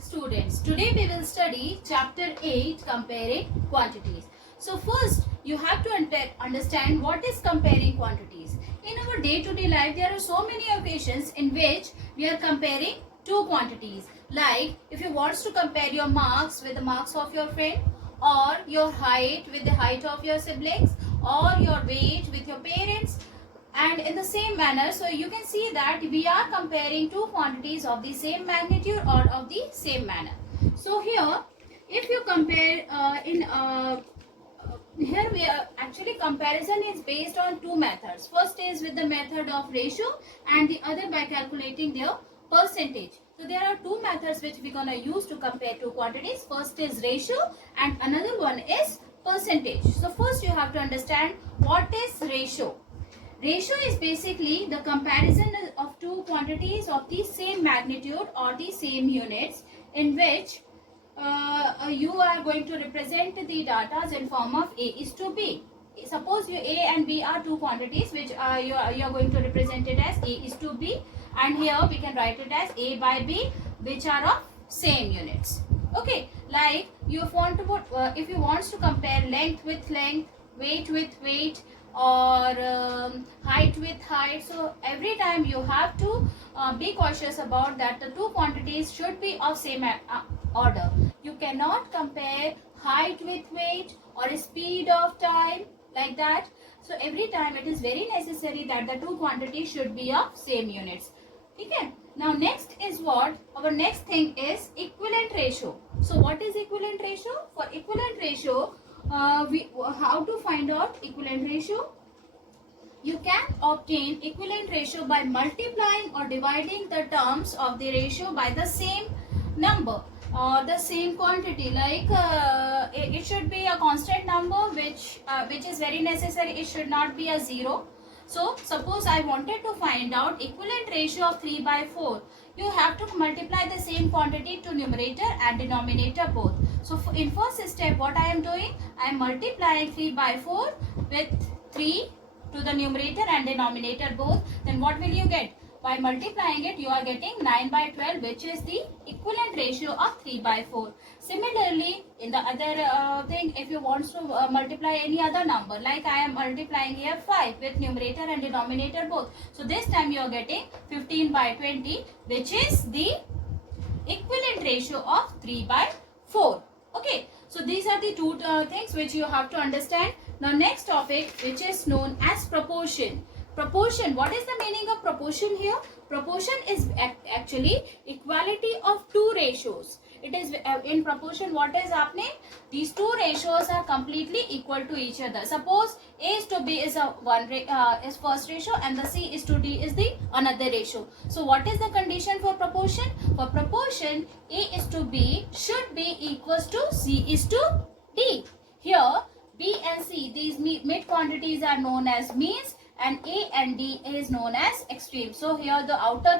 students. Today we will study chapter 8, comparing quantities. So first you have to understand what is comparing quantities. In our day-to-day life there are so many occasions in which we are comparing two quantities. Like if you want to compare your marks with the marks of your friend, or your height with the height of your siblings, or your weight with your parents, and in the same manner, so you can see that we are comparing two quantities of the same magnitude or of the same manner. So here if you compare here we are actually comparison is based on two methods. First is with the method of ratio and the other by calculating their percentage. So there are two methods which we're gonna use to compare two quantities. First is ratio and another one is percentage. So first you have to understand what is ratio. Ratio is basically the comparison of two quantities of the same magnitude or the same units, in which you are going to represent the data in form of A is to B. Suppose you A and B are two quantities which you are going to represent it as A is to B, and here we can write it as A by B, which are of same units. Okay, like you want to put if you want to compare length with length, weight with weight, or height with height, so every time you have to be cautious about that the two quantities should be of same order. You cannot compare height with weight or speed of time like that. So every time it is very necessary that the two quantities should be of same units. Okay. Now next is what? Our next thing is equivalent ratio. So what is equivalent ratio? For equivalent ratio, how to find out equivalent ratio? You can obtain equivalent ratio by multiplying or dividing the terms of the ratio by the same number or the same quantity. Like it should be a constant number, which is very necessary. It should not be a zero. So suppose I wanted to find out equivalent ratio of 3 by 4. You have to multiply the same quantity to numerator and denominator both. So in first step what I am doing, I am multiplying 3 by 4 with 3 to the numerator and denominator both. Then what will you get? By multiplying it, you are getting 9 by 12, which is the equivalent ratio of 3 by 4. Similarly, in the other thing, if you want to multiply any other number, like I am multiplying here 5 with numerator and denominator both. So this time you are getting 15 by 20, which is the equivalent ratio of 3 by 4. Okay, so these are the two things which you have to understand. Now next topic, which is known as proportion. Proportion, what is the meaning of proportion here? Proportion is actually equality of two ratios. It is in proportion, what is happening? These two ratios are completely equal to each other. Suppose A is to B is is first ratio and the C is to D is the another ratio. So what is the condition for proportion? For proportion, A is to B should be equals to C is to D. Here B and C, these mid quantities are known as means, and A and D is known as extreme. So here the outer